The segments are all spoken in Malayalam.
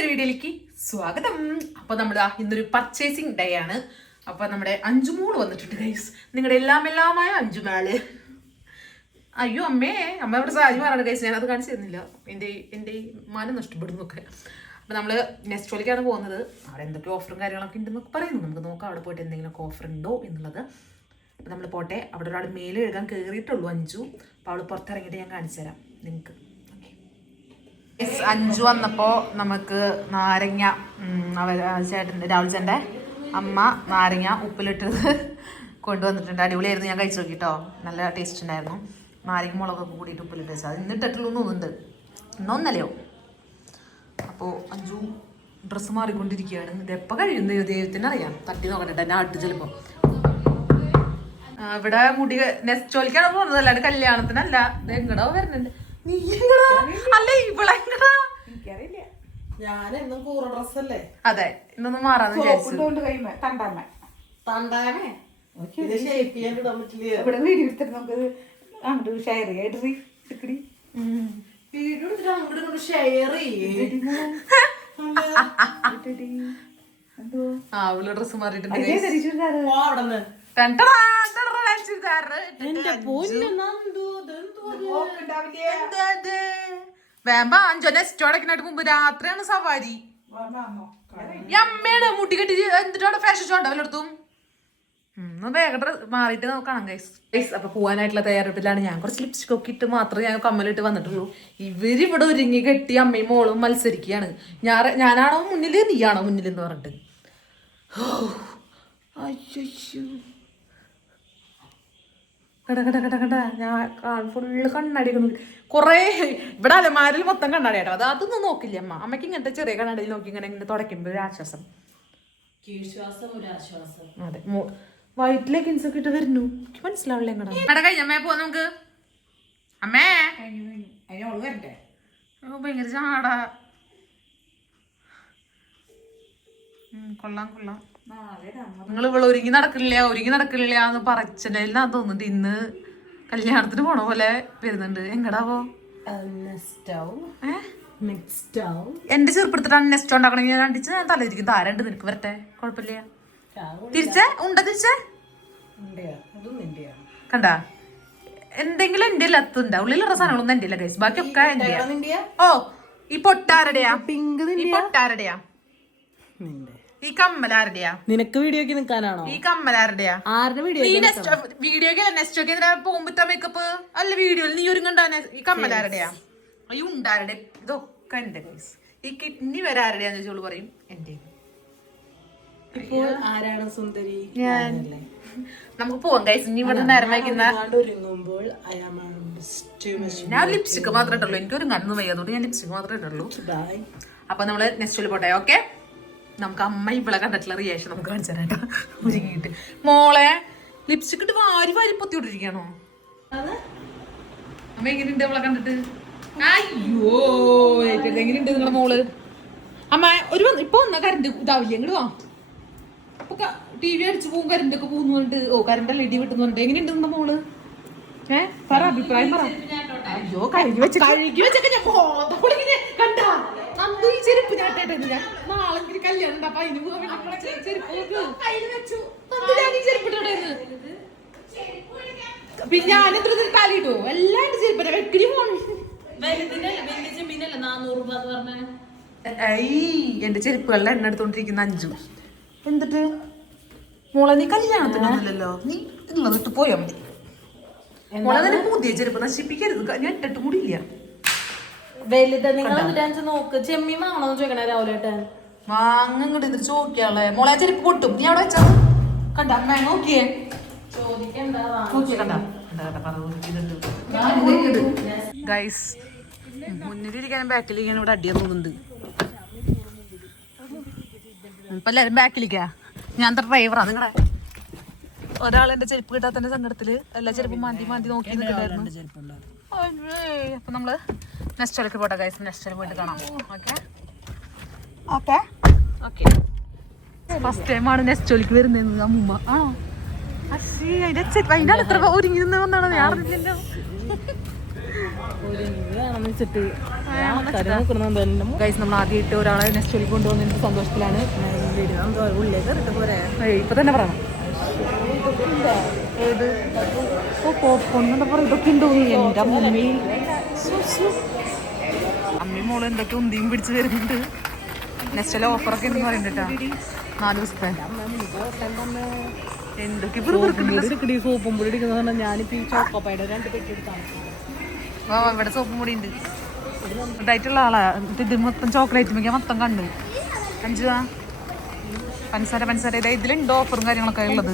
പുതിയൊരു വീഡിയോയിലേക്ക് സ്വാഗതം. അപ്പോൾ നമ്മുടെ ഇന്നൊരു പർച്ചേസിങ് ഡേ ആണ്. അപ്പോൾ നമ്മുടെ അഞ്ചുമോള് വന്നിട്ടുണ്ട് ഗൈസ്. നിങ്ങളുടെ എല്ലാമായ അഞ്ചുമാള്. അയ്യോ അമ്മ ഇവിടെ സാരി മാറാണ് ഗൈസ്. ഞാനത് കാണിച്ചു തരുന്നില്ല, എൻ്റെ മാനം നഷ്ടപ്പെടുന്നൊക്കെ. അപ്പോൾ നമ്മൾ നെസ്റ്റോളിക്കാണ് പോകുന്നത്. അവിടെ എന്തൊക്കെ ഓഫറും കാര്യങ്ങളൊക്കെ ഉണ്ടെന്നൊക്കെ പറയുന്നു. നമുക്ക് നോക്കാം അവിടെ പോയിട്ട് എന്തെങ്കിലുമൊക്കെ ഓഫർ ഉണ്ടോ എന്നുള്ളത്. അപ്പോൾ നമ്മൾ പോട്ടെ. അവിടെ ഒരാൾ മേലെ എഴുതാൻ കയറിയിട്ടുള്ളൂ, അഞ്ചു. അപ്പോൾ അവൾ പുറത്തിറങ്ങിയിട്ട് ഞാൻ കാണിച്ചു തരാം നിങ്ങൾക്ക്. അഞ്ചു വന്നപ്പോൾ നമുക്ക് നാരങ്ങ, ചേട്ടൻ്റെ രാഹുൽ ചേട്ടൻ്റെ അമ്മ നാരങ്ങ ഉപ്പിലിട്ടത് കൊണ്ടുവന്നിട്ടുണ്ട്. അടിപൊളിയായിരുന്നു. ഞാൻ കഴിച്ചു നോക്കിട്ടോ, നല്ല ടേസ്റ്റ് ഉണ്ടായിരുന്നു. നാരങ്ങ മുളകൊക്കെ കൂടിയിട്ട് ഉപ്പിലിട്ട് വെച്ചാൽ അത് ഇന്നിട്ടിട്ടുള്ളൂ തോന്നുന്നുണ്ട്. ഇന്നൊന്നല്ലയോ. അപ്പോൾ അഞ്ചു ഡ്രസ്സ് മാറിക്കൊണ്ടിരിക്കുകയാണ്. ഇതെപ്പോൾ കഴിയുന്നു ദൈവത്തിന് അറിയാം. തട്ടി നോക്കട്ടെ എന്നെ ആട്ട് ചിലപ്പോൾ. ഇവിടെ മുടി നെസ്റ്റോലിക്കാണ് പോകുന്നത്, അല്ലാണ്ട് കല്യാണത്തിനല്ല. ഇത് എങ്ങടോ വരുന്നുണ്ട്. നീ അല്ലേ ഇവളെങ്ങടാ? ഞാനെന്നും കൂറ ഡ്രസ്സല്ലേ. അതെ, ഇന്നൊന്നും മാറാന്ന് വിചാരിച്ചു. അവള് ഡ്രസ് മാറിയിട്ടുണ്ട്. വേമ്പ അഞ്ചോ നെസ്റ്റോടക്കിനായിട്ട് മുമ്പ് രാത്രിയാണ് സവാരി. ഈ അമ്മയുടെ മുടി കെട്ടി എന്നിട്ടവിടെ ഫാഷൻ ഷോ ഉണ്ടോ വല്ലയിടത്തും? വേഗം മാറിയിട്ട് നോക്കണം ഗൈസ്. അപ്പൊ പോവാനായിട്ടുള്ള തയ്യാറെടുപ്പിലാണ്. ഞാൻ കുറച്ച് ലിപ്സ്റ്റിക് ഒക്കെ ഇട്ട് മാത്രമേ ഞാൻ കമ്മലിട്ട് വന്നിട്ടുള്ളൂ. ഇവരിവിടെ ഒരുങ്ങി കെട്ടി അമ്മയും മോളും മത്സരിക്കുകയാണ്. ഞാനാണോ മുന്നില് നീയാണോ മുന്നിൽ എന്ന് പറഞ്ഞിട്ട്. അയ്യോ കട ഞാൻ ഫുള്ള് കണ്ണാടിക്കുന്നു. കുറേ ഇവിടെ അലമാരിൽ മൊത്തം കണ്ണാടിയാട്ടോ. അതൊന്നും നോക്കില്ല അമ്മ. അമ്മയ്ക്ക് ഇങ്ങനത്തെ ചെറിയ കണ്ണാടിയിൽ നോക്കി ഇങ്ങനെ തുടയ്ക്കുമ്പോൾ ഒരു ആശ്വാസം. അതെ, വൈറ്റ് ലെഗിൻസ് ഒക്കെ ഇട്ട് വരുന്നു. എനിക്ക് മനസ്സിലാവില്ല എങ്ങടെ കഴിഞ്ഞമ്മേ പോ നമുക്ക്. അമ്മേ ഭയങ്കര ചാടാ. കൊള്ളാം. നിങ്ങൾ ഇവിടെ ഒരുങ്ങി നടക്കില്ല എന്ന് പറച്ചില്ലാ തോന്നുന്നുണ്ട്. ഇന്ന് കല്യാണത്തിന് പോണ പോലെ വരുന്നുണ്ട്. എങ്ങടാവോ? എന്റെ ചെറുപ്പെടുത്തിട്ടാണ് നെസ്റ്റ് ഉണ്ടാക്കണെങ്കിൽ ഞാൻ കണ്ടിച്ച് ഞാൻ തലയിരിക്കും. താരണ്ട് നിനക്ക് വരട്ടെ, കുഴപ്പമില്ല. തിരിച്ചേ കണ്ടാ എന്തെങ്കിലും എന്റെ അത്തുണ്ടാ. ഉള്ളിലുള്ള സാധനങ്ങളൊന്നും എന്റെ ഗൈസ്. ബാക്കിയൊക്കെ എന്റെ. ഓ ഈ പൊട്ടാരുടെയാ? ഈ പൊട്ടാരുടെയാ? ഈ കമ്മലാരുടെയാ? നിനക്ക് വീഡിയോക്ക് നിൽക്കാനാണോ? ഈ കമ്മലാരുടെയാ? ആരുടെ വീഡിയോ? വീഡിയോക്ക് നെസ്റ്റൊക്കെ പോകുമ്പോ മേക്കപ്പ് അല്ല വീഡിയോയിൽ നീ ഒരുങ്ങണ്ടാ. ഈ കമ്മലാരുടെയാ? ഈ ഉണ്ടാരുടെ? ഇതൊക്കെ എന്റെ ഗൈസ്. ഈ കിഡ്നി വരെ ആരുടെയാന്ന് ചോദിച്ചോളൂ പറയും എന്റെ. ഇപ്പോൾ ആരാണ് സുന്ദരി? ഞാൻ. നമുക്ക് പോവാം ഗൈസ്. ഇനി ഇവിടെ നേരം വയ്ക്കുന്ന ഒരുങ്ങുമ്പോൾ ഞാൻ ലിപ്സ്റ്റിക് മാത്രമേ ഇട്ടുള്ളൂ. എനിക്ക് ഒരു കണ്ണു വയ്യാത്തോണ്ട് ഞാൻ ലിപ്സ്റ്റിക് മാത്രമേ ഇട്ടുള്ളൂ. അപ്പൊ നമ്മള് നെക്സ്റ്റിൽ പോട്ടെ. ഓക്കെ, നമുക്ക് അമ്മ ഇവിടെ കണ്ടിട്ടുള്ള റിയാക്ഷൻ നമുക്ക് കാണിച്ചു തരാട്ടോ. ഒരുങ്ങിയിട്ട് മോളെ ലിപ്സ്റ്റിക് ഇട്ട് വാരി പൊത്തിവിട്ടിരിക്കണോ? അമ്മ എങ്ങനെയുണ്ട് അവളെ കണ്ടിട്ട്? അയ്യോ എങ്ങനെയുണ്ട് നിങ്ങളുടെ മോള്? അമ്മ ഒരു ഇപ്പൊ വന്ന കരണ്ട് ഇതാവില്ല. എങ്ങോട്ട് വാ. അപ്പൊ ടി വി അടിച്ചു പോകും, കരണ്ടൊക്കെ പോകുന്നുണ്ട്. ഓ കരണ്ടല്ല ഇടി വെട്ടുന്നുണ്ട്. എങ്ങനെയുണ്ട് നിങ്ങളുടെ മോള്? പറ അഭിപ്രായം പറ. അയ്യോ കഴുകി വെച്ചൊക്കെ ഞാൻ കണ്ടാ ഈ ചെരുപ്പ് ഞാട്ടേട്ട. നാളെ കല്യാണം ഉണ്ട്. അപ്പൊ അതിന് പിന്നെ ഞാൻ എത്ര കാലിട്ടോ എല്ലാണ്ട് ചെരുപ്പ വെക്കിരി പോണു. എന്റെ ചെരുപ്പുകളിലെ എണ്ണ എടുത്തോണ്ടിരിക്കുന്ന അഞ്ചു. എന്നിട്ട് മോളെ നീ കല്യാണത്തിനൊന്നുമില്ലല്ലോ, നീ ഇട്ട് പോയാ മതി. മോളെ തന്നെ പുതിയ ചെരുപ്പ് നശിപ്പിക്കരുത്. ഞാൻ ഇട്ടിട്ട് കൂടിയില്ല. വാങ്ങട്ട് ഇത് ചോദിക്കാളെ. മോളെ ചെരുപ്പ് പൊട്ടും. നീ അവിടെ വെച്ചത് കണ്ട അമ്മ നോക്കിയേ. ഗൈസ് മുന്നിലിരിക്കാനും ബാക്കിലിരിക്കാനും ഇവിടെ അടിയാൻ തോന്നുന്നുണ്ട്. ഇപ്പൊ എല്ലാരും ബാക്കിലിരിക്കാ. ഞാൻ ഡ്രൈവറാ. നിങ്ങളെ ഒരാൾ എന്റെ ചെരുപ്പ് കിട്ടാത്തതിന്റെ സങ്കടത്തില് എല്ലാ ചെരുപ്പും മാന്തി നോക്കി നിൽക്കുന്നുണ്ടായിരുന്നു. അപ്പൊ നമ്മള് നെസ്റ്റോലേക്ക് പോട്ടെ ഗൈസ്. നെസ്റ്റോയിൽ പോയിട്ട് കാണാം. ഓക്കെ ഫസ്റ്റ് ടൈമാണ് നെസ്റ്റോയിലേക്ക് വരുന്നത്. അമ്മൂമ്മ ആണോ? അതിന്റെ എത്ര ഒരുങ്ങി നിന്ന് വന്നാണോ? ഞാൻ അറിഞ്ഞില്ലല്ലോ. വെച്ചിട്ട് ഗൈസ് നമ്മൾ ആദ്യമായിട്ട് ഒരാളെ നെക്സ്റ്റ് കൊണ്ടുവന്നതിന്റെ സന്തോഷത്തിലാണ്. ഉള്ളിലേക്ക് പോരാ ഇപ്പൊ തന്നെ പറയണം. ഏത് ഇതൊക്കെ ഉണ്ടോ എന്റെ മമ്മി അമ്മയും മോള് എന്തൊക്കെ ഉന്തിയും പിടിച്ച് വരുന്നുണ്ട്. നെക്സ്റ്റിലെ ഓഫറൊക്കെ ഉണ്ടെന്ന് പറയുന്നുണ്ട് കേട്ടോ. 4 ദിവസത്തെ എന്തൊക്കെ സോപ്പും പൊടി എടുക്കുന്ന ഞാനിപ്പോ ഈ ചോക്കോപ്പായുടെ 2 പെട്ടി എടുത്താണ്. ഇവിടെ സോപ്പും പൊടി ഉണ്ട്. ഇതായിട്ടുള്ള ആളാ. ഇത് മൊത്തം ചോക്ലേറ്റ് മിക്ക മൊത്തം കണ്ടു. 5 രൂപ പഞ്ചസാര ഇതാ ഇതിലുണ്ട് ഓഫറും കാര്യങ്ങളൊക്കെ ഉള്ളത്.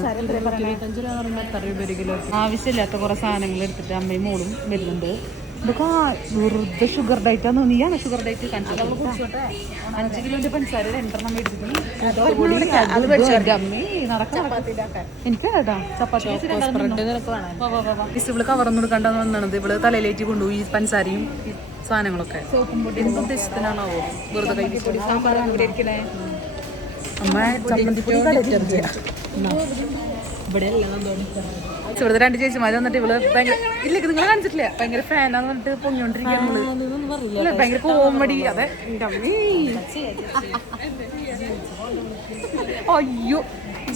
ആവശ്യമില്ലാത്ത കുറെ സാധനങ്ങൾ എടുത്തിട്ട് അമ്മയും മോളും വരുന്നുണ്ട്. ഇതൊക്കെ വെറുതെ ഷുഗർ ഡയറ്റ് ആണ്. നീയാണ് ഷുഗർ ഡയറ്റ് കാണിച്ചത്. 5 കിലോന്റെ പഞ്ചസാര 2 മേടിച്ചിട്ട് എനിക്ക് കേട്ടാ ചപ്പാത്തി ഇവള് കവർന്നു കൊടുക്കാണ്ടാന്ന് വന്നത്. ഇവള് തലയിലേറ്റ് കൊണ്ടുപോയി ഈ പഞ്ചസാരയും സാധനങ്ങളൊക്കെ. എന്ത് ഉദ്ദേശത്തിനാണാവോ വെറുതെ കൈ അമ്മ ചമ്മന്തിപ്പൊടി ഇവിടുത്തെ 2 ചേച്ചിമാര് വന്നിട്ട് ഇവള് ഭയങ്കര ഇല്ലെങ്കിൽ നിങ്ങൾ കാണിച്ചിട്ടില്ല. ഭയങ്കര ഫാനാന്ന് പറഞ്ഞിട്ട് പൊങ്ങിക്കൊണ്ടിരിക്കുകയാണ്. ഭയങ്കര കോമഡി. അതെ അയ്യോ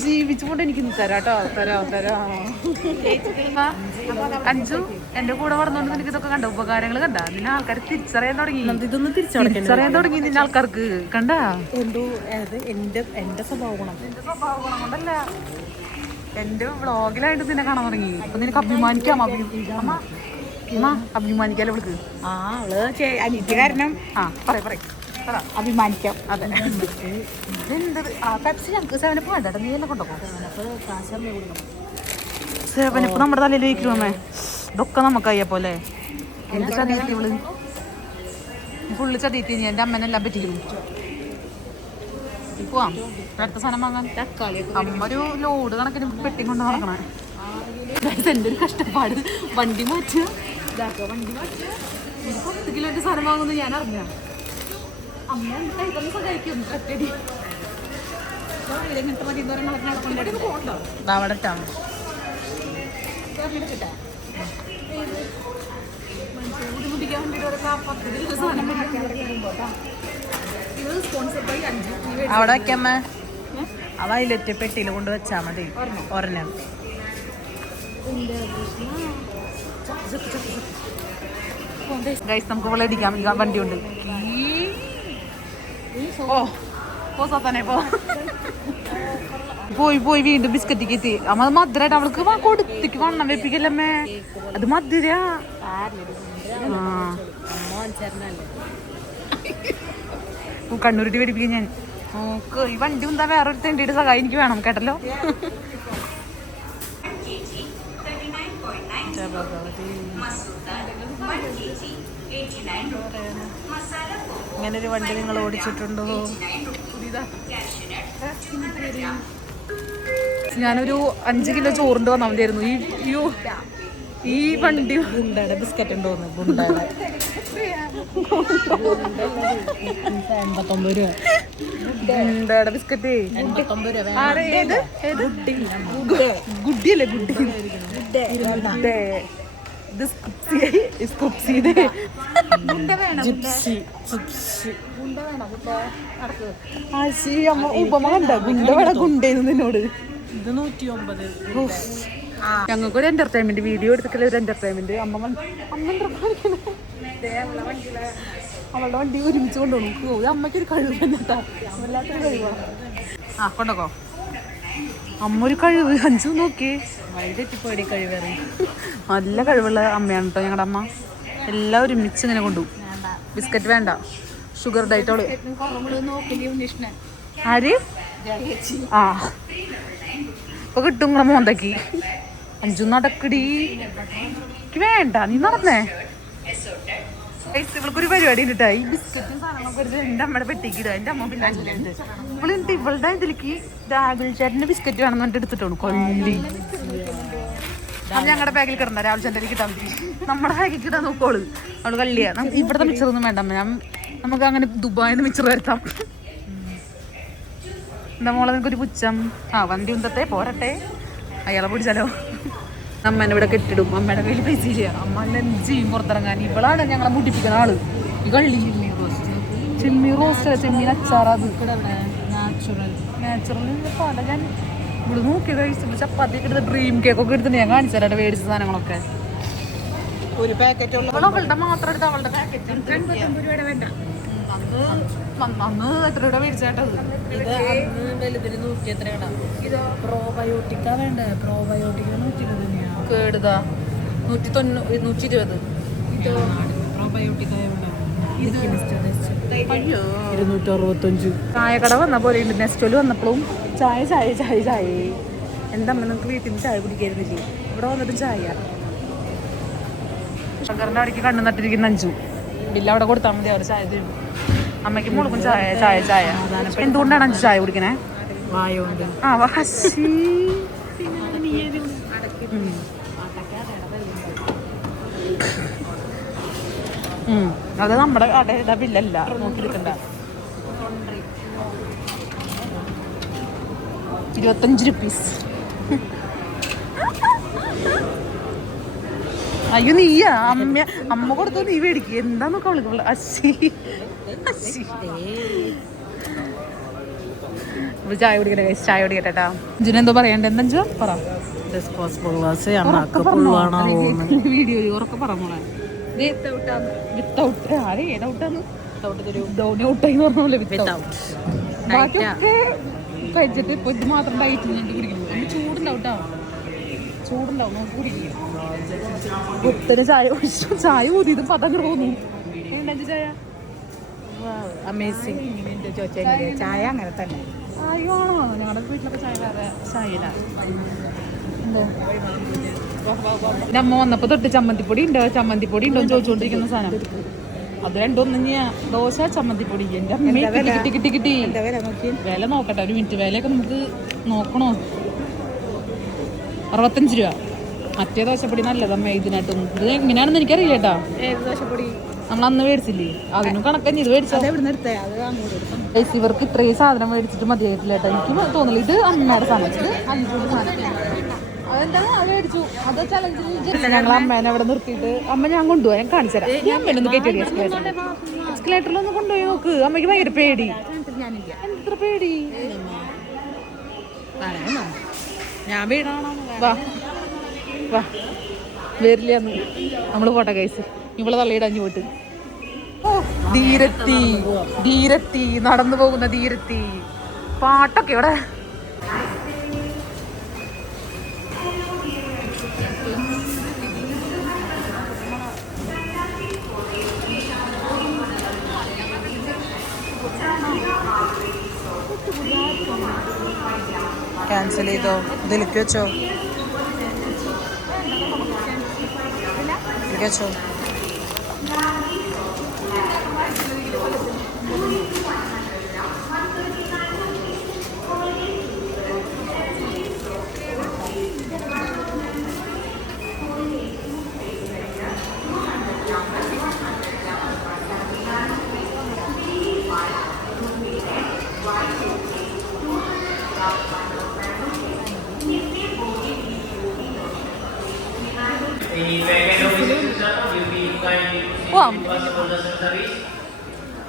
ജീവിച്ചുകൊണ്ട് എനിക്ക് തരാട്ടോ തരാ 5 എന്റെ കൂടെ വളർന്നോണ്ട് നിനക്ക് ഇതൊക്കെ കണ്ട ഉപകാരങ്ങൾ കണ്ട. നിന്നെ ആൾക്കാർ തിരിച്ചറിയാൻ തുടങ്ങി. ഇതൊന്നും തിരിച്ചറിയാൻ തുടങ്ങി നിന്നെ ആൾക്കാർക്ക് കണ്ട. എന്തോ എന്റെ സ്വഭാവ ഗുണം കൊണ്ടല്ല എന്റെ വ്ളോഗിലായിട്ട് നിന്നെ കാണാൻ തുടങ്ങി. അപ്പൊ നിനക്ക് അഭിമാനിക്കാം. അഭിമാനിക്കാലോ അവൾക്ക്. അനിത്യ കാരണം പറയും അഭിമാനിക്കാം. അതെ പെപ്സി ഞങ്ങൾക്ക് 7 വേണ്ട. നീ എന്നെ കൊണ്ടോ 7 നമ്മുടെ തലയിൽ വയ്ക്കലോ അമ്മേ. ഇതൊക്കെ നമുക്കയ്യ പോലെ എന്ത് ചതീത്തി ഇവള് ഫുള്ള് ചതീത്തി. നീ എൻ്റെ അമ്മനെല്ലാം പറ്റിക്കും. പോവാം അടുത്ത സാധനം വാങ്ങാൻ. അമ്മ ഒരു ലോഡ് കണക്കിന് പെട്ടി കൊണ്ട് നടക്കണേ. എൻ്റെ ഒരു കഷ്ടപ്പാട്. വണ്ടി മാറ്റുക 10 കിലോന്റെ സാധനം വാങ്ങുന്നു ഞാൻ അറിഞ്ഞ. അമ്മ കൈക്കൊന്ന് സഹായിക്കും. ഒറ്റടി ഇങ്ങനത്തെ മതി എന്ന് പറഞ്ഞാൽ പോകണ്ടോ അവിടെ ഇട്ടാണ്. ബുദ്ധിമുട്ടിക്കാൻ വേണ്ടിയിട്ട് സാധനം അവിടെ വെക്കമ്മ. അവ അതിലൊറ്റ പെട്ടിയിൽ കൊണ്ട് വെച്ചാ മതി. ഒരെണ്ണം നമുക്ക് വിളടിക്കാം. വണ്ടിയുണ്ട്. പോയി വീണ്ടും ബിസ്ക്കറ്റ് എത്തി. അമ്മ അത് മധുരമായിട്ട് അവൾക്ക് കൊടുത്തിക്ക് വണ്ണം വെപ്പിക്കല്ലമ്മേ. അത് മധുര കണ്ണൂരിട്ട് വെടിപ്പിക്കും ഞാൻ. നോക്ക് ഈ വണ്ടി എന്താ വേറൊരു തെണ്ടിയുടെ സഹായം എനിക്ക് വേണം കേട്ടല്ലോ. ഇങ്ങനെ ഒരു വണ്ടി നിങ്ങൾ ഓടിച്ചിട്ടുണ്ടോ? ഞാനൊരു 5 കിലോ ചോറിൻ്റെ വന്നാൽ മതിയായിരുന്നു. ഈ വണ്ടി ഗുണ്ടയുടെ ബിസ്ക്കറ്റ് ഉണ്ടോന്ന്. ഗുണ്ടയുടെ 89 രൂപ. ഗുണ്ടയുടെ ബിസ്ക്കറ്റ് 89 രൂപ. ഗുഡിയല്ലേ ഗുഡി. ഉപമ കണ്ട ഗുണ്ട വേണം ഗുണ്ടേന്ന് നിന്നോട്. ഇത് 109. ഞങ്ങൾക്കൊരു എന്റർടൈൻമെന്റ് വീഡിയോ എടുത്തിട്ടുള്ള ഒരു എന്റർടൈൻമെന്റ്. അവളുടെ വണ്ടി ഒരുമിച്ച് കൊണ്ടുപോകും. അമ്മയ്ക്കൊരു കഴിവ് തന്നെട്ടാ. വല്ലാത്തൊരു കഴിവാണ്. കൊണ്ടോക്കോ അമ്മ ഒരു കഴിവ്. 5 നോക്കി വഴിതെറ്റിപ്പോയി കഴിവേറി. നല്ല കഴിവുള്ള അമ്മയാണ് കേട്ടോ ഞങ്ങളുടെ അമ്മ. എല്ലാം ഒരുമിച്ച് ഇങ്ങനെ കൊണ്ടുപോകും. ബിസ്ക്കറ്റ് വേണ്ട. ഷുഗർ ഡയറ്റോള് ആര് ഇപ്പൊ കിട്ടും നിങ്ങളെ മോന്തക്ക്. 5 നടക്കടി വേണ്ട. നീ നടന്നേ. ഇവൾക്കൊരു പരിപാടി ഉണ്ട്. ഈ ബിസ്ക്കറ്റും സാധനങ്ങളൊക്കെ എൻ്റെ അമ്മയുടെ പെട്ടിക്ക് ഇടുക. എൻ്റെ അമ്മ പിന്നെ ഇവളുണ്ട്. ഇവളുടെ ഇതിലേക്ക് രാഹുൽ ചേട്ടൻ്റെ ബിസ്ക്കറ്റ് വേണമെന്ന് പറഞ്ഞിട്ട് എടുത്തിട്ടാണ് കൊല്ലി. അത് ഞങ്ങളുടെ ബാഗിൽ കിടന്ന രാഹുൽ ചേട്ടൻ്റെ കിട്ടാൻ പറ്റി. നമ്മുടെ ബാഗിൽ കിട്ടാൻ നോക്കോളൂ. അവള് കള്ളിയാ. ഇവിടുത്തെ മിച്ചറൊന്നും വേണ്ട അമ്മ. നമുക്ക് അങ്ങനെ ദുബായിന്ന് മിച്ചർ വരുത്താം. എന്താ മോളെ നിനക്കൊരു പുച്ഛം? വണ്ടി ഉന്തത്തെ പോരട്ടെ. അയാളെ പിടിച്ചാലോ. അമ്മേനെ ഇവിടെ കെട്ടിടും. അമ്മയുടെ കയ്യിൽ പൈസ ഇല്ല. അമ്മ എന്ത് ചെയ്യും പുറത്തിറങ്ങാൻ? ഇവളാണ് ഞങ്ങളെ മുട്ടിപ്പിക്കുന്ന ആള്. ഈ കള്ളി ചെമ്മീൻ റോസ്റ്റ്, ചെമ്മീൻ അച്ചാറത് നാച്ചുറൽ പല. ഞാൻ ഇവിടെ നോക്കി കഴിച്ചിട്ട് ചപ്പാത്തി ഒക്കെ എടുത്ത് ഡ്രീം കേക്ക് ഒക്കെ എടുത്തിട്ട് ഞാൻ കാണിച്ചു തരാം മേടിച്ച സാധനങ്ങളൊക്കെ. ഒരു പാക്കറ്റ് അവളുടെ മാത്രം എടുത്ത് അവളുടെ പാക്കറ്റ് അന്ന് എത്ര രൂപ മേടിച്ചേട്ടത്? വലുതിന് 100 എത്രയാണ്? പ്രോബയോട്ടിക്കാ വേണ്ടേ? പ്രോബയോട്ടിക്കിന് 120 തന്നെയാണ്. കേടുതാ 120. പ്രോബയോട്ടിക്ക അയ്യോ 265. ചായക്കട വന്ന പോലെ ഉണ്ട്. നെസ്റ്റോല് വന്നപ്പോഴും ചായ ചായ ചായ ചായ. എന്താ അമ്മ നിങ്ങൾക്ക് വീട്ടിൽ നിന്ന് ചായ കുടിക്കായിരുന്നില്ലേ? ഇവിടെ വന്നിട്ടും ചായ. ഷുഗറിൻ്റെ അവിടേക്ക് കണ്ണു നട്ടിരിക്കുന്ന അഞ്ചു ബില്ല് അവിടെ കൊടുത്താൽ മതി, അവർ ചായ തരും. അമ്മയ്ക്ക് മുളകും ചായ ചായ ചായ. എന്തുകൊണ്ടാണ് അഞ്ചു ചായ കുടിക്കണേ? വായുണ്ട്. ആ വാശി. അത് നമ്മുടെ കടയുടെ ബില്ലല്ല, നോക്കിയിരിക്കണ്ട. 25 രൂപീസ്. അയ്യോ നീയാ അമ്മ കൊടുത്തു, നീ മേടിക്കുക. എന്താന്നൊക്കെ വിളിക്കുള്ളൂ. അശി ചായ കുടിക്കട്ടെ, ചായ കുടിക്കട്ടെ. ഇതിനെന്തോ പറയണ്ട? എന്താ പറ. വീഡിയോ ഉറക്കെ പറഞ്ഞോളെ. വിത്തൗട്ട് ആരെ ഏതൗട്ടാന്ന് ധോണി ഔട്ടായിന്ന് പറഞ്ഞോളെ. ബാക്കിയൊക്കെ കഴിച്ചിട്ട് ഇപ്പൊ ഇത് മാത്രം ഡയറ്റ് ഞണ്ട് കുടിക്കുന്നു. അമ്മ ചൂടുണ്ടാവട്ടാ, ചൂടുണ്ടാവും നമുക്ക് കുടിക്കും. ഒത്തിരി ചായ കുടിച്ചു. ചായ ഊതിയത് പതങ്ങ് തോന്നി. ചായ അമേസിങ്. ചായ അങ്ങനെ തന്നെ. അയ്യോ ആണോ? ഞങ്ങളുടെ വീട്ടിലൊക്കെ ചായ വേറെ ചായയില്ല. എന്തോ എൻ്റെ അമ്മ വന്നപ്പോൾ തൊട്ട് ചമ്മന്തിപ്പൊടി ഉണ്ടോ ചമ്മന്തിപ്പൊടി ഉണ്ടോ എന്ന് ചോദിച്ചുകൊണ്ടിരിക്കുന്ന സാധനം. അത് രണ്ടൊന്നും ഞാൻ ദോശ ചമ്മന്തിപ്പൊടി. എൻ്റെ അമ്മ കിട്ടി. വില നോക്കട്ടെ, ഒരു മിനിറ്റ്. വിലയൊക്കെ നമുക്ക് നോക്കണോ? 65 രൂപ. മറ്റേ ദോശപ്പൊടി നല്ലതമ്മ ഇതിനായിട്ടും. ഇത് എങ്ങനെയാണെന്ന് എനിക്കറിയില്ല കേട്ടാ. നമ്മൾ അന്ന് മേടിച്ചില്ലേ, അതിനും കണക്കഞ്ഞ് ഇത് മേടിച്ചത്. ഇവർക്ക് ഇത്രയും സാധനം മേടിച്ചിട്ട് മതിയായിട്ടില്ല കേട്ടോ. എനിക്ക് തോന്നില്ല ഇത് അമ്മയുടെ സാധനം. ഇത് അഞ്ചൂടെ സാധനം. അതെന്താ മേടിച്ചു. അത് ചലഞ്ചിൽ ഞങ്ങൾ അമ്മേനെ അവിടെ നിർത്തിയിട്ട് അമ്മ ഞാൻ കൊണ്ടുപോയി, ഞാൻ കാണിച്ചു തരാം. ഈ അമ്മേനൊന്ന് കയറ്റി എക്സ്കലേറ്ററിലൊന്ന് കൊണ്ടുപോയി നോക്ക്. അമ്മയ്ക്ക് ഭയങ്കര പേടി. എത്ര പേടി. ഞാൻ വീടാണോ? വാ വാ വരില്ല നമ്മള് പോട്ടെ കേസ്. ഇവളെ തള്ളിയിടഞ്ഞു പോയിട്ട്. ധീരത്തി നടന്നു പോകുന്ന ധീരത്തി. പാട്ടൊക്കെ ഇവിടെ. ക്യാൻസൽ ചെയ്തോ? ഇതിലേക്ക് വെച്ചോ, വെച്ചോ.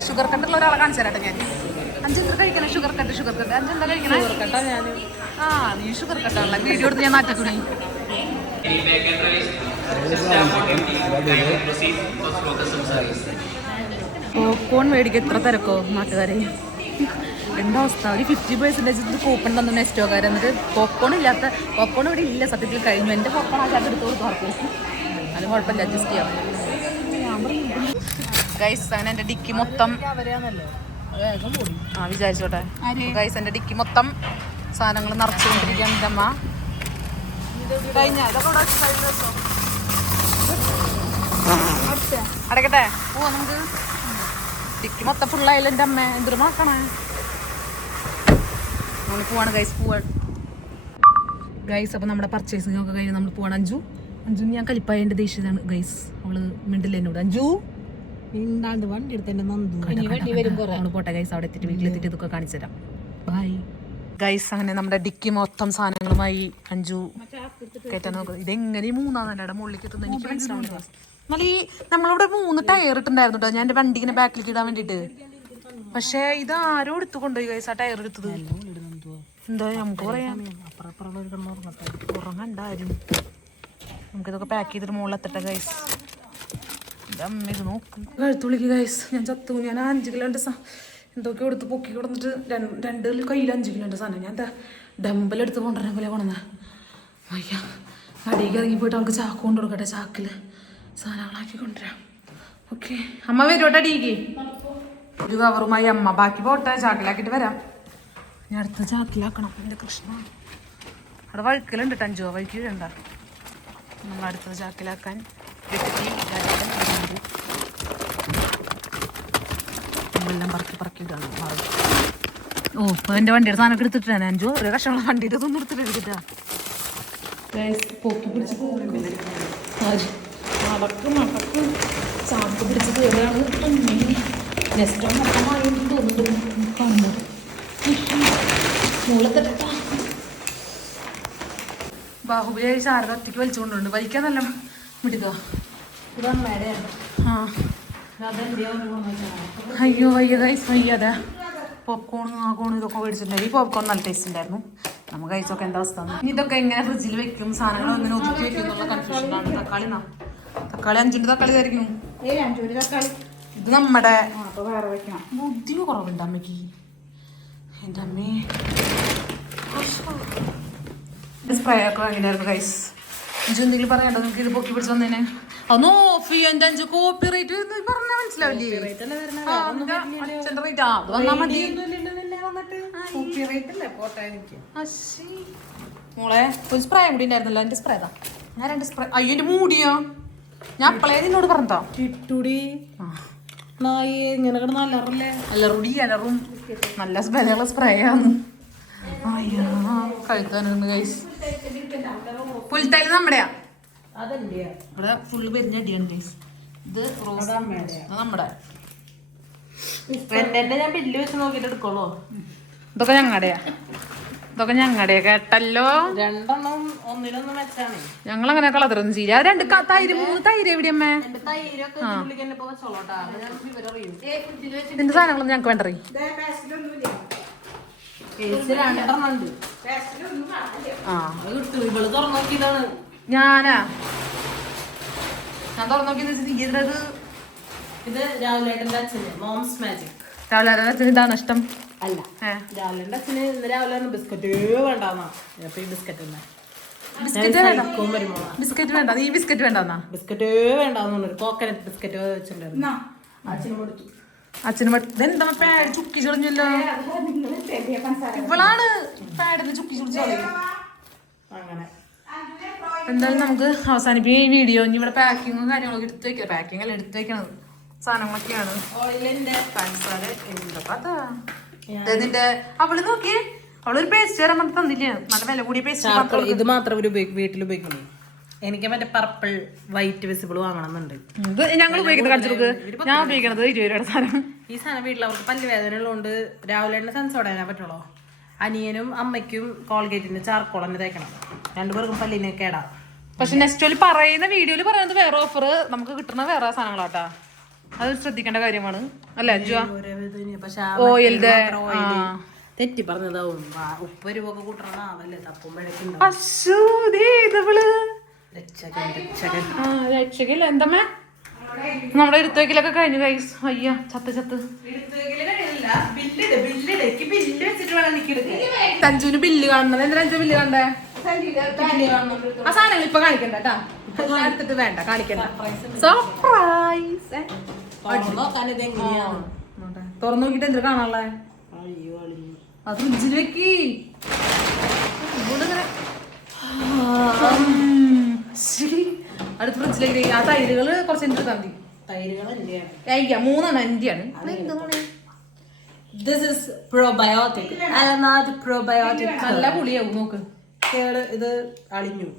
ഷുഗർ കട്ടുള്ള ഒരാളെ കാണിച്ചു തരാട്ടെ ഞാൻ. അഞ്ചെന്താ കഴിക്കണം? Sugar cut. അഞ്ചെന്താ കഴിക്കണം? ആ നീ ഷുഗർ കട്ടാണല്ലോ. വീഡിയോ എടുത്ത് ഞാൻ നാട്ടിത്തുണി. പോപ്കോൺ മേടിക്കുക എത്ര തിരക്കോ നാട്ടുകാരെ. എന്താ അവസ്ഥ? ഒരു 50% കൂപ്പൺ തന്നു നെസ്റ്റോക്കാർ. എന്നിട്ട് പോപ്കോൺ ഇവിടെ ഇല്ല. സത്യത്തിൽ കഴിഞ്ഞു. എൻ്റെ പോപ്കോൺ ആ ചാക്ക് എടുത്ത് കൊടുത്തു ആർക്കും. അത് കുഴപ്പമില്ല, അഡ്ജസ്റ്റ് ചെയ്യാം. ഗൈസ് അങ്ങനെ എൻ്റെ ഡിക്കി മൊത്തം വിചാരിച്ചോട്ടെ. ഗൈസ് എൻ്റെ ഡിക്കി മൊത്തം സാധനങ്ങൾ നിറച്ചുകൊണ്ടിരിക്കുകയാണ് എൻ്റെ അമ്മ. അടയ്ക്കട്ടെ. പോവാ നമുക്ക്. ഡിക്കി മൊത്തം ഫുള്ളായില്ല എൻ്റെ അമ്മ. എന്തൊരു നോക്കണേ. നമ്മൾ പോവാണ് ഗൈസ്. ഗൈസ് അപ്പോൾ നമ്മുടെ പർച്ചേസിംഗ് ഒക്കെ കഴിഞ്ഞ് നമ്മൾ പോവാണ്. അഞ്ചു ഞാൻ കലിപ്പായതിൻ്റെ ദേഷ്യതാണ് ഗൈസ്. അവള് മിണ്ടില്ല എന്നോട്. അഞ്ചു വണ്ടി എടുത്തന്നെ നമ്മള് പോട്ടെ ഗൈസ്. അവിടെ എത്തിയിട്ട് വീട്ടിലെത്തിയിട്ട് ഇതൊക്കെ കാണിച്ചു തരാം. ബൈ. ഗൈസ് അങ്ങനെ നമ്മുടെ ഡിക്കി മൊത്തം സാധനങ്ങളുമായി അഞ്ചു കയറ്റാൻ നോക്കും. ഇതെങ്ങനെ 3-ാം നിലയുടെ മുകളിലേക്ക് എത്തുന്നത് എനിക്ക് മനസ്സിലാവുന്നില്ല. എന്നാൽ ഈ നമ്മളിവിടെ 3 ടയർ ഇട്ടുണ്ടായിരുന്നു കേട്ടോ ഞാൻ എൻ്റെ വണ്ടി ഇങ്ങനെ ബാക്കിലേക്ക് ഇടാൻ വേണ്ടിയിട്ട്. പക്ഷേ ഇത് ആരോ എടുത്തു കൊണ്ടുപോയി ഗൈസ് ആ ടയർ എടുത്തത്. എന്താ നമുക്ക് പറയാം ഉറങ്ങണ്ടായിരുന്നു. നമുക്കിതൊക്കെ പാക്ക് ചെയ്തിട്ട് മുകളിൽ എത്തട്ടെ ഗൈസ്. എൻ്റെ അമ്മ ഇത് നോക്കും കഴുത്തുള്ളിക്ക് ഗൈസ്. ഞാൻ ചത്തു. ഞാൻ 5 കിലോൻ്റെ എന്തൊക്കെ എടുത്ത് പൊക്കി കൊടുത്തിട്ട് 2 കയ്യിൽ 5 കിലോൻ്റെ സാധനം ഞാൻ എന്താ ഡമ്പലെടുത്ത് കൊണ്ടുവരാൻ പോലെ കൊണ്ടുവന്ന. അയ്യ അടിയിലേക്ക് ഇറങ്ങി പോയിട്ട് അവൾക്ക് ചാക്ക് കൊണ്ട് കൊടുക്കട്ടെ. ചാക്കിൽ സാധനങ്ങളാക്കി കൊണ്ടുവരാം. ഓക്കെ അമ്മ വരുവട്ടെ അടിയിക്ക്. ഒരു കവറുമായി അമ്മ ബാക്കി പോട്ടെ ചാക്കിലാക്കിയിട്ട് വരാം. ഞാൻ അടുത്ത ചാക്കിലാക്കണം. എൻ്റെ കൃഷ്ണ അവിടെ വഴുക്കലുണ്ട് കേട്ടോ. 5 രൂപ വഴുക്കി വേണ്ട. നമ്മൾ അടുത്തത് ചാക്കിലാക്കാൻ എല്ലാം പറക്കി ഇടാണ്. ഓ എൻ്റെ വണ്ടിയുടെ സാധനമൊക്കെ എടുത്തിട്ടാണ് 5 ഒരു കഷ്ണമുള്ള വണ്ടിയുടെ ഇതൊന്നും എടുത്തിട്ട് എടുത്തിട്ടാ പൊക്കി പിടിച്ച് പോകുന്നുണ്ട്. നടക്ക് ചാക്ക് പിടിച്ച് കയറുകയാണ്. നെക്സ്റ്റ് മൊത്തമായി തോന്നുന്നുണ്ട് കാണുന്നത്. മുകളിലെത്തട്ട ബാഹുബലി ശാരദ ഒറ്റയ്ക്ക് വലിച്ചുകൊണ്ടുണ്ട്. വലിക്കാൻ നല്ല മിടുക. ഇത് അമ്മയുടെയാണ്. ആ അയ്യോ വയ്യ ഗൈസ് വയ്യാതെ. പോപ്കോൺ ഇതൊക്കെ മേടിച്ചിട്ടുണ്ടായി. ഈ പോപ്കോൺ നല്ല ടേസ്റ്റ് ഉണ്ടായിരുന്നു. നമുക്ക് കഴിച്ചൊക്കെ എന്താ അവസ്ഥ. ഇതൊക്കെ എങ്ങനെ ഫ്രിഡ്ജിൽ വെക്കും സാധനങ്ങൾ എങ്ങനെ ഒതുക്കി വെക്കും എന്നുള്ള കൺഫ്യൂഷനാണ്. തക്കാളി 5 തക്കാളി ആയിരിക്കും. ഇത് നമ്മുടെ ബുദ്ധി കുറവുണ്ട് അമ്മയ്ക്ക്. എൻ്റെ അമ്മേ സ്പ്രേ ഒക്കെ എങ്ങനെയായിരുന്നു ഗൈസ്. എന്തെങ്കിലും പറയണ്ടോ നിങ്ങൾക്ക്? ഇത് പൊക്കി പിടിച്ച് വന്നേനെ ഒന്ന് ഓഫ് ചെയ്യാൻ. എൻ്റെ 5 കോപ്പി റേറ്റ് പറഞ്ഞാൽ മനസ്സിലാവില്ലേ? അത് വന്നാൽ മതി മോളെ. ഒരു സ്പ്രേ കൂടി ഉണ്ടായിരുന്നല്ലോ. എൻ്റെ സ്പ്രേ ഞാൻ 2 സ്പ്രേ. അയ്യോ എൻ്റെ മൂടിയോ ഞാൻ അപ്പളേ നിന്നോട് പറഞ്ഞോ ചുറ്റുടി ഇങ്ങനെ അലറും നല്ല സ്മെല്ലുള്ള സ്പ്രേ ആണ്. അയ്യോ കഴുത്താനുണ്ട് ഗൈസ്. പുൽത്തൈല് നമ്മുടെയാ ഇവിടെ ഫുള്ള് പെരിഞ്ഞ അടിയാണ് ഗൈസ്. ഇത് റോസ് നമ്മുടെ ഞാൻ ബില്ല് വെച്ച് നോക്കിട്ട് എടുക്കോളൂ. ഇതൊക്കെ ഞങ്ങളുടെയാ കേട്ടല്ലോ. 2 ഒന്നിനൊന്നും വെച്ചാണ് ഞങ്ങളങ്ങനെ കളത്തിറൊന്നും ചെയ്യില്ല. 2 തൈര് 3 തൈര് എവിടെയമ്മേ? ഇതിന്റെ സാധനങ്ങളൊന്നും ഞങ്ങൾക്ക് വേണ്ടേ. ഞാൻ തുറന്നു നോക്കിയത് ഇത് രാവിലെ അച്ഛന് മോംസ് മാജിക്. രാവിലെ അച്ഛന് ഇതാണ് ഇഷ്ടം. അല്ല രാവിലെ അച്ഛന് ഇന്ന് രാവിലെ ബിസ്ക്കറ്റ് വേണ്ടാന്നാ. ഈ ബിസ്ക്കറ്റ് ബിസ്ക്കറ്റ് വേണ്ട. ഈ ബിസ്ക്കറ്റ് വേണ്ടെന്നാ? ബിസ്ക്കറ്റ് വേണ്ടാന്ന് കോക്കനട്ട് ബിസ്ക്കറ്റ് വെച്ചിട്ടുണ്ടായിരുന്നു. അച്ഛന് കൊടുത്തു. അച്ഛന് ഇതെന്താ പാഡ് ചുക്കി ചൊളിഞ്ഞല്ലോ. ഇവളാണ് പാഡിന് ചുക്കി ചൊളിച്ചോളി. അങ്ങനെ എന്തായാലും നമുക്ക് അവസാനിപ്പിക്കും ഈ വീഡിയോ. ഇനി ഇവിടെ പാക്കിങ്ങും കാര്യങ്ങളൊക്കെ എടുത്ത് വെക്കാം. പാക്കിങ് അല്ല എടുത്ത് വെക്കണത് സാധനങ്ങളൊക്കെയാണ്. ഓയിലിന്റെ പഞ്ചസാര ഇതിന്റെ അവള് നോക്കിയേ. അവളൊരു പേസ്റ്റ് വരാൻ പറഞ്ഞ് തന്നില്ല. നല്ല വില കൂടിയ പേസ്റ്റ്. ഇത് മാത്രം വീട്ടിൽ ഉപയോഗിക്കണം. എനിക്ക് മറ്റേ പർപ്പിൾ വൈറ്റ് വിസിബിൾ വാങ്ങണമെന്നുണ്ട്. ഇത് ഞങ്ങൾ ഉപയോഗിക്കുന്നത് കാണിച്ചു. ഞാൻ ഉപയോഗിക്കണത് 20 രൂപയുടെ സാധനം. ഈ സാധനം വീട്ടിലവർക്ക് പല്ലുവേദന ഉള്ളതുകൊണ്ട് രാവിലെ തന്നെ സെൻസോടാനാ പറ്റുള്ളൂ. അനിയനും അമ്മയ്ക്കും കോൾഗേറ്റിന് ചാർക്കോൾ തന്നെ തേക്കണം. 2 പേർക്കും പല്ലിനെ കേടാ. പക്ഷെ നെക്സ്റ്റ് പറയുന്ന വീഡിയോയിൽ പറയുന്നത് വേറെ ഓഫർ നമുക്ക് കിട്ടുന്ന വേറെ സാധനങ്ങളാട്ടാ. അത് ശ്രദ്ധിക്കേണ്ട കാര്യമാണ് അല്ലേ അഞ്ജു? ഓയിലിന്റെ തെറ്റി പറഞ്ഞതാവും. 30 രൂപ ഒക്കെ കൂട്ടണല്ലേ തപ്പുമ്പോഴേക്കും. രക്ഷകില്ല എന്തമ്മേ. നമ്മുടെ എടുത്തുവെക്കലൊക്കെ കഴിഞ്ഞു ഗൈസ്. അയ്യ ചത്ത് തഞ്ചുവിന് ബില്ല് കാണുന്നത്. എന്തിനാ 5 ബില്ല് കണ്ടേ? ആ സാധനങ്ങൾ ഇപ്പൊ കാണിക്കണ്ട കേട്ടാ. എല്ലാം എടുത്തിട്ട് വേണ്ട കാണിക്കണ്ട. സർപ്രൈസ്. തുറന്നു നോക്കിട്ട് എന്തിനാ കാണാനുള്ളേ? അത് ഫ്രിഡ്ജിൽ വെക്കി. അടുത്ത ഫ്രിഡ്ജിലേക്ക്. ആ തൈരുകള് കുറച്ച് എനിക്ക് തന്നി. തൈരുകൾ 3 എന്റെയാണ്. നല്ല പുളിയാവും നോക്ക്. ഇത് അളിഞ്ഞു.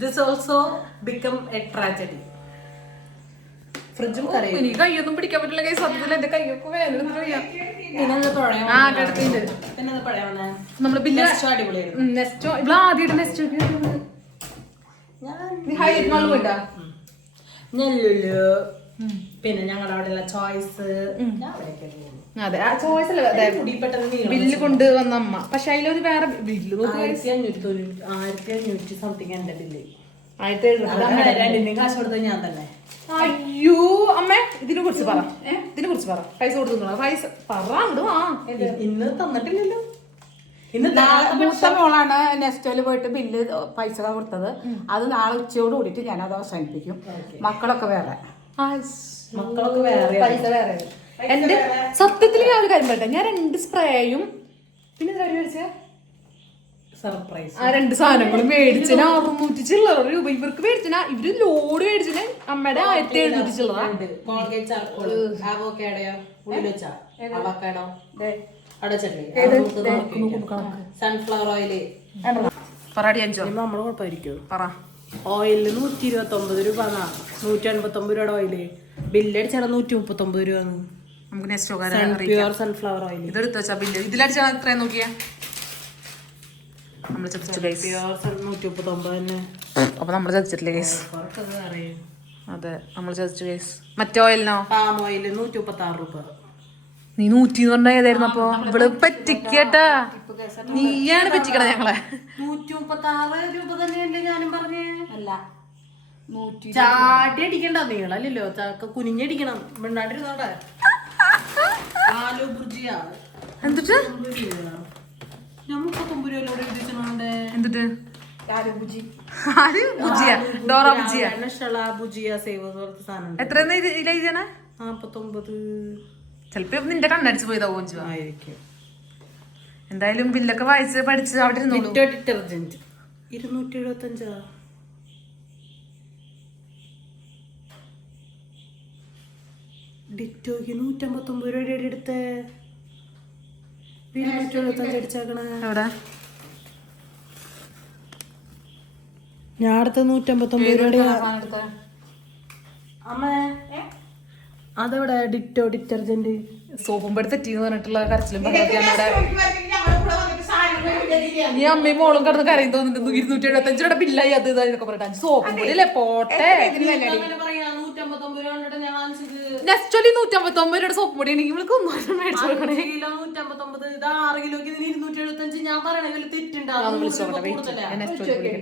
This also become a tragedy. ഫ്രിഡ്ജും കരയും. എനിക്ക് കൈയൊന്നും പിടിക്കാൻ പറ്റില്ല കൈ സത്യത്തിൽ എന്റെ കൈയൊക്കെ വേദന പിന്നെ കിടക്കുന്നുണ്ട്. പിന്നെ പഴയ നമ്മള് ബില്ല് അടിപൊളിയായിരുന്നു. നെസ്റ്റോ ഇവിടെ ആദ്യമായിട്ട് നെസ്റ്റോ ഹൈലൈറ്റ് മാള് പോയിട്ടാ നെല്ലുള്ളു. പിന്നെ ഞങ്ങളുടെ അവിടെയുള്ള ചോയ്സ്. അതെ ആ ചോയ്സ് അല്ലേ ബില്ല് കൊണ്ടുവന്ന അമ്മ. പക്ഷെ അതിലൊരു വേറെ ബില്ല് 1500 സംതിങ് എന്റെ ബില്ല്. 1700 കാശ് കൊടുത്തത് ഞാൻ തന്നെ. അയ്യോ അമ്മ ഇതിനെ കുറിച്ച് പറ. പൈസ കൊടുത്തു പൈസ പറ അങ്ങോട്ട് വാ. ഇന്ന് തന്നിട്ടില്ലല്ലോ. ഇന്ന് മൂത്ത മോളാണ് നെസ്റ്റോയിൽ പോയിട്ട് ബില്ല് പൈസ കൊടുത്തത്. അത് നാളെ ഉച്ചയോട് കൂടിയിട്ട് ഞാൻ അത് അവസാനിപ്പിക്കും. മക്കളൊക്കെ വേറെ. മക്കളൊക്കെ വേറെ. പൈസ വേറെ. എന്റെ സത്യത്തിൽ ഞാൻ ഒരു കാര്യം പറയട്ടെ. ഞാൻ 2 സ്പ്രേയും പിന്നെ കാര്യം മേടിച്ചേ സർപ്രൈസ് ആ 2 സാധനങ്ങളും മേടിച്ചതിന് 600 ചില്ലറ രൂപ. ഇവർക്ക് മേടിച്ചിന ഇവര് ലോഡ് മേടിച്ചിന് അമ്മയുടെ 1700 ചില്ലറ. കോൾഗേറ്റ് ചാർക്കോൾ അവോക്കാഡോ ഉള്ളിൽ വെച്ചാ അവോക്കാഡോ സൺഫ്ലവർ ഓയില് പറടി അഞ്ചോ നമ്മള് കുഴപ്പമായിരിക്കും. പറ. ഓയിലിന് 129 രൂപ 189 രൂപയുടെ ഓയില്. ബില്ലടിച്ചാൽ 139 രൂപ. നമുക്ക് നെക്സ്റ്റ് പ്യുവർ സൺഫ്ലവർ ഓയിൽ ഇതെടുത്ത് വെച്ചാ ബില്ല് ഇതിലടിച്ചാൽ എത്രയാ നോക്കിയാ നമ്മള് ചതിച്ചു ഗൈസ്. പ്യുവർ 139 തന്നെ. അപ്പൊ നമ്മള് ചതിച്ചിട്ടില്ലേ ഗൈസ്? അതെ നമ്മള് ചതിച്ചു ഗൈസ്. മറ്റേ ഓയിലിനോ? പാം ഓയില് 136 രൂപ. നീ 100 എന്ന് പറഞ്ഞ ഏതായിരുന്നു? അപ്പൊ ഇവള് പറ്റിക്കട്ടാ. നീയാണ് പറ്റിക്കണ ഞങ്ങളെ. 136 രൂപ തന്നെയല്ലേ ഞാനും പറഞ്ഞേ. അല്ല 100 ചാടി അടിക്കണ്ട നീളല്ലോ കുനിഞ്ഞടിക്കണം. മിണ്ടാണ്ടിരുന്നോടെ. ആലു ബുർജിയ എന്തിട്ട് ഞാൻ 39 രൂപയിലൂടെ എഴുതിച്ചോണ്ട്. എന്തിട്ട് ആലുബുജി ഡോറ ബുജിയ ബുജിയ സേവ് പോലത്തെ സാധനം. എത്രയെന്ന് ഇതിലെഴുതിയാണ്? 49. ചിലപ്പോ നിന്റെ കണ്ണടിച്ച് പോയതാവും ആയിരിക്കും. എന്തായാലും ബില്ലൊക്കെ വായിച്ച് പഠിച്ച് അവിടെ ഇരുന്നോളൂ. ഡിറ്റർജന്റ് 275. ഡിറ്റോക്ക് 159 രൂപയുടെ എടുത്ത് 275 അടിച്ചേക്കണേ. എവിടെ ഞാൻ അടുത്ത 159 രൂപയുടെ അമ്മ അതെവിടെ ഡിറ്റോ ഡിറ്റർജന്റ് സോപ്പും പെടുത്ത് തെറ്റിന്ന് പറഞ്ഞിട്ടുള്ള കരച്ചിലും ഈ അമ്മയും മോളും കിടന്ന് കരയും തോന്നുന്നുണ്ട്. 275 രൂപയുടെ ബില്ലായി അത് ഇതൊക്കെ പറഞ്ഞിട്ട് സോപ്പും കൂടി അല്ലേ പോട്ടെ. നെക്സ്റ്റ് 159 രൂപയുടെ സോപ്പും കൂടി ആണെങ്കിൽ ഇവൾക്ക് 1 മേടിച്ചു കൊടുക്കണേ.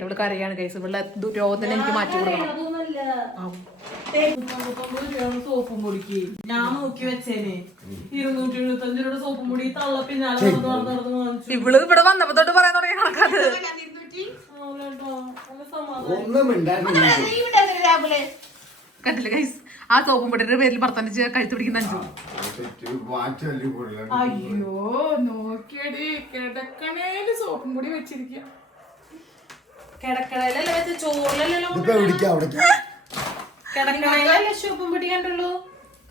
ഇവള് കരയാണ് കേസ്. ഇവളുടെ രോഗത്തിന് എനിക്ക് മാറ്റി കൊടുക്കണം. സോപ്പും പൊടിക്ക് ഞാൻ നോക്കി വെച്ചേനെ 275 രൂപയുടെ സോപ്പും പൊടി തള്ള പിന്നാലെ ഇവള് ഇവിടെ വന്നപ്പോ തൊട്ട് പറയാൻ തുടങ്ങിയ കണക്കാത്. കണ്ടില്ല ഗൈസ് ആ സോപ്പും പൊടിയുടെ പേരിൽ ഭർത്താവിന്റെ കഴുത്ത് പിടിക്കുന്ന അഞ്ചു. അയ്യോ നോക്കിയടി കിടക്കണേല് സോപ്പും പൊടി വെച്ചിരിക്കുക. കിടക്കണേലല്ലേ വെച്ച ചോറിലല്ലോ കിടക്കണേലല്ലേ സോപ്പും പൊടി കണ്ടുള്ളൂ.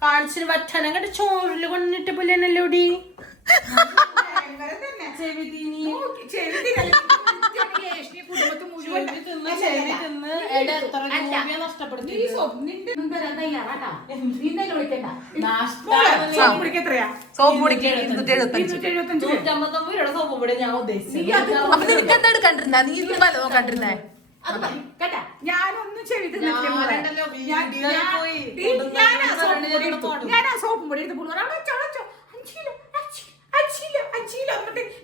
കാണിച്ചിന് വറ്റാനം കണ്ട് ചോറില് കൊണ്ടിട്ട് പുല്ലനല്ലോടി. സോപ്പ് പൊടിക്ക് 275. സോപ്പും പൊടി ഞാൻ ഉദ്ദേശിച്ചത്. അപ്പൊ നിനക്ക് എന്താ എടുക്കണ്ടിരുന്ന? നീ ഇത് വല്ലതും കണ്ടിരുന്നേ? ഞാനൊന്നും ചെയ്തിട്ടില്ല. ഞാൻ ആ സോപ്പും പൊടി എടുത്ത്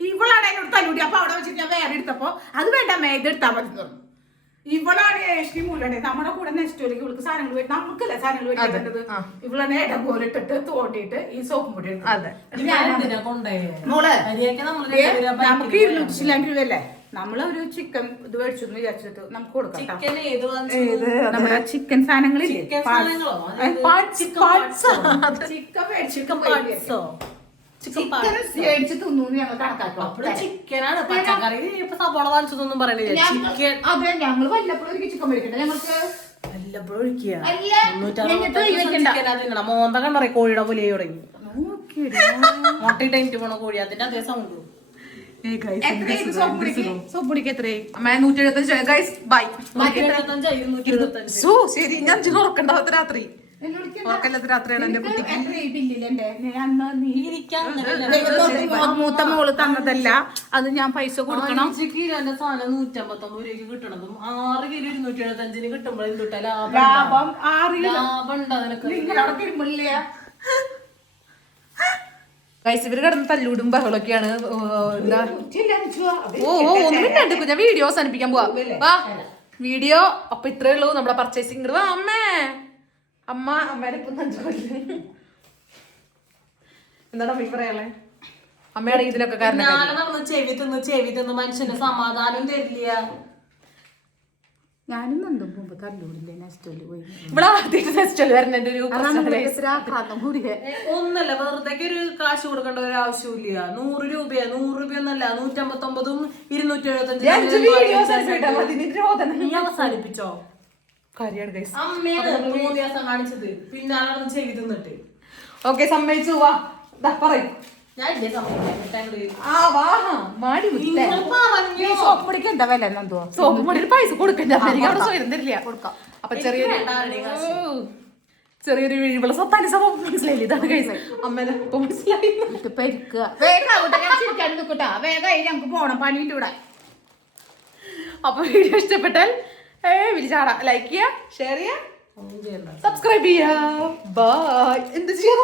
ഇവളാണ് എന്നോട് തല്ലൂടി. അപ്പൊ അവിടെ വെച്ചിട്ട് ഞാൻ വേറെ എടുത്തപ്പോ അത് വേണ്ട ഇത് എടുത്താൽ മതി പറഞ്ഞു. ഇവളാണ് ഏഷ്ണി മൂലണേ നമ്മുടെ കൂടെ നെസ്റ്റോലേക്ക് ഇവൾക്ക് സാധനങ്ങൾ വേണ്ടി നമുക്കല്ല സാധനങ്ങൾ വേണ്ടത്. ഇവളാണ് ഇടം പോലെ ഇട്ടിട്ട് തോണ്ടിയിട്ട് ഈ സോപ്പും പൊടി മോളെ നമുക്ക് 200 ചില്ലാൻ രൂപയല്ലേ. നമ്മളൊരു ചിക്കൻ ഇത് മേടിച്ചു വിചാരിച്ചിട്ട് നമുക്ക് കൊടുക്കാം. നമ്മുടെ ചിക്കൻ സാധനങ്ങളില്ലേ മേടിച്ച് തിന്നു ഞങ്ങൾ കണക്കാക്കാം. ചിക്കനാണ് പച്ചക്കറി സവാള വാങ്ങിച്ചതൊന്നും പറയണില്ല. ചിക്കൻ അതെ ഞങ്ങൾ വല്ലപ്പോഴും ചിക്കൻ മേടിക്കണ്ട. ഞങ്ങൾക്ക് വല്ലപ്പോഴും ഒഴിക്കുക. മോന്ത കണ്ടറിയ കോഴിയുടെ പോലെ തുടങ്ങി മുട്ടയിട്ട് എനിക്ക് പോണ കോഴി അതിന്റെ അതേ സൗണ്ട്. സോപ്പ് പൊടിക്ക് എത്രയായി? 175 ഗൈസ് ബൈ. ശരി ഞാൻ ഉറക്കണ്ടാവത്ത രാത്രി ഉറക്കല്ലാത്ത രാത്രിയാണ് എന്റെ കുട്ടിക്ക്. മൂത്ത മോള് തന്നതല്ല, അത് ഞാൻ പൈസ കൊടുക്കണം. 5 കിലോന്റെ സാധനം 159 രൂപയ്ക്ക് കിട്ടണതും 6 കിലോ 275 കിട്ടുമ്പോഴും കിട്ടാ ലാഭം 6 കിലോ. ലാഭം ഉണ്ടോ നിനക്ക്? നിങ്ങളവിടെ തിരുമ്പില്ല. ഗൈസ് ഇവര് കിടന്ന് തല്ലൂടും ബഹളൊക്കെയാണ്. എന്താ ചില്ല അഞ്ചുവാ. ഒന്നും മിണ്ടാണ്ട് ഞാൻ വീഡിയോ അവസാനിപ്പിക്കാൻ പോവാ. വാ വീഡിയോ അപ്പൊ ഇത്രേ ഉള്ളൂ നമ്മുടെ പർച്ചേസിങ്. വാ അമ്മേടെ ഇപ്പൊ എന്താടാ അമ്മ പറയാളെ? അമ്മയുടെ ഇതിലൊക്കെ കാരണം ഞാനും നടന്ന് ചെവി തിന്ന് മനുഷ്യന് സമാധാനം തരില്ല. ഞാനും നന്ദും പോകുമ്പോ തല്ലൂടില്ലേ നെസ്റ്റോല് പോയി. ഇവിടെ ആദ്യമായിട്ട് ഫെസ്റ്റിവൽ വരുന്നതിന്റെ ഒരു ഒന്നല്ല, വെറുതെ ഒരു കാശ് കൊടുക്കേണ്ട ഒരു ആവശ്യമില്ല. 100 രൂപയാ, 100 രൂപയൊന്നല്ല, 159ഉം 275. നീ അവസാനിപ്പിച്ചോ? കാര്യമാണ് ഗൈസ്. അമ്മയാണ് 3 ദിവസം കാണിച്ചത്, പിന്നെ നടന്ന് ചെവി തിന്നിട്ട്. ഓക്കെ സമ്മതിച്ചു. വാ പറയും ഞാൻ ഇല്ലേ സമ്മതിക്കാൻ. മാടി സോപ്പടിക്കണ്ട വില എന്തോ സോപ്പ് മടി പൈസ കൊടുക്കണ്ട, അവിടെ സ്വയം തരില്ല. അപ്പൊ ചെറിയൊരു വീഴുള്ള സത്താനി സഭ മനസ്സിലായില്ല. ഇതാണ് കഴിച്ചത് അമ്മേനെ ഇപ്പൊ മനസ്സിലായി. ഞങ്ങക്ക് പോണം, പണിയിട്ട് ഇവിടെ. അപ്പൊ വീഡിയോ ഇഷ്ടപ്പെട്ടാൽ വിളിച്ചാടാ, ലൈക്ക് ചെയ്യാ, ഷെയർ ചെയ്യാ, സബ്സ്ക്രൈബ് ചെയ്യാ. ബൈ. എന്ത് ചെയ്യാൻ